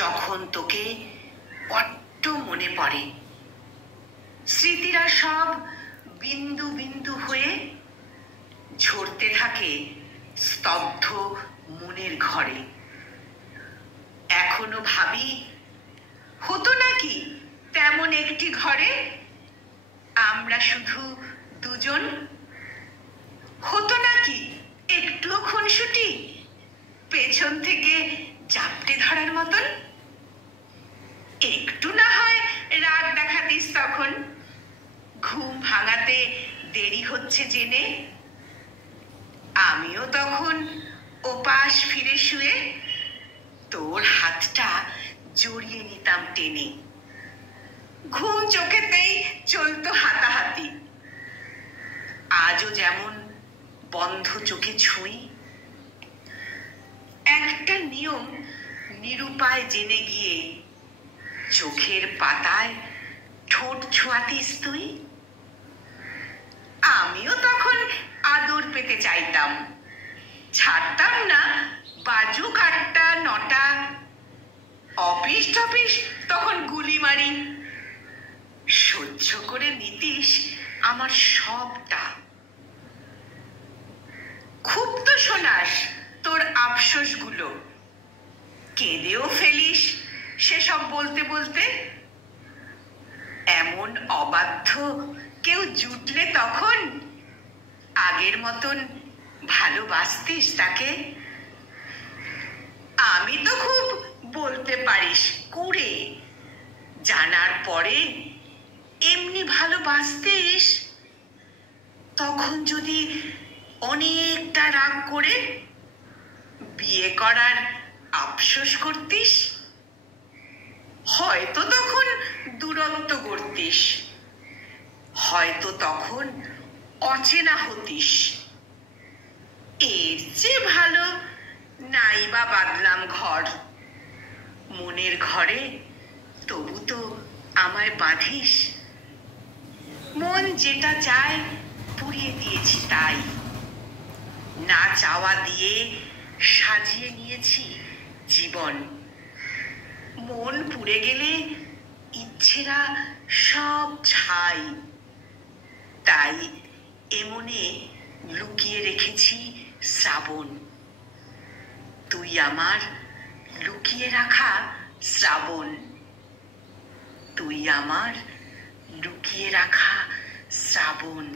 যখন তোকে বড্ড মনে পড়ে। স্মৃতিরা সব বিন্দু বিন্দু হয়ে ঝরতে থাকে স্তব্ধ মনের ঘরে। এখনো ভাবি, হতো নাকি তেমন একটি ঘরে আমরা শুধু দুজন? হতো নাকি একটুও খুনসুটি, পেছন থেকে জাপটে ধরার মতন? একটু না হয় রাগ দেখাতিস তখন, ঘুম ভাঙাতে দেরি হচ্ছে জেনে। আমিও তখন ওপাশ ফিরে শুয়ে তোর হাতটা জড়িয়ে নিতাম টেনে। ঘুম চোখেতেই চলতো হাতাহাতি। আজও যেমন বন্ধ চোখে ছুঁই। একটা নিয়ম নিরুপায় জেনে গিয়ে চোখের পাতায় ঠোঁট ছোঁয়াতিস তুই। আমিও তখন আদর পেতে চাইতাম, ছাড়তাম না বাজুক 8টা 9টা। অফিস টফিস তখন গুলি মারি, সহ্য করে নিতিস আমার সবটা। খুব তো শোনাস তোর আফসোস গুলো, কেঁদেও ফেলিস সেসব বলতে বলতে। এমন অবাধ্য কেউ জুটলে তখন আগের মতন ভালোবাসতিস তাকে? আমি তো খুব বলতে পারিস কুড়ে, জানার পরে এমনি ভালোবাসতিস। তখন যদি অনেকটা রাগ করে বিয়ে করার আফসোস করতিস, হয়তো তখন দূরত্ব করতিস, হয়তো তখন অচেনা হতিস। এর চেয়ে ভালো নাই বা বাঁধলাম ঘর, মনের ঘরে তবু তো আমায় বাঁধিস। মন যেটা চায় পুড়িয়ে দিয়েছি তাই, না চাওয়া দিয়ে সাজিয়ে নিয়েছি জীবন। মন পুড়ে গেলে ইচ্ছেরা সব ছাই, তাই এমনে লুকিয়ে রেখেছি শ্রাবণ। তুই আমার লুকিয়ে রাখা শ্রাবণ, তুই আমার লুকিয়ে রাখা শ্রাবণ।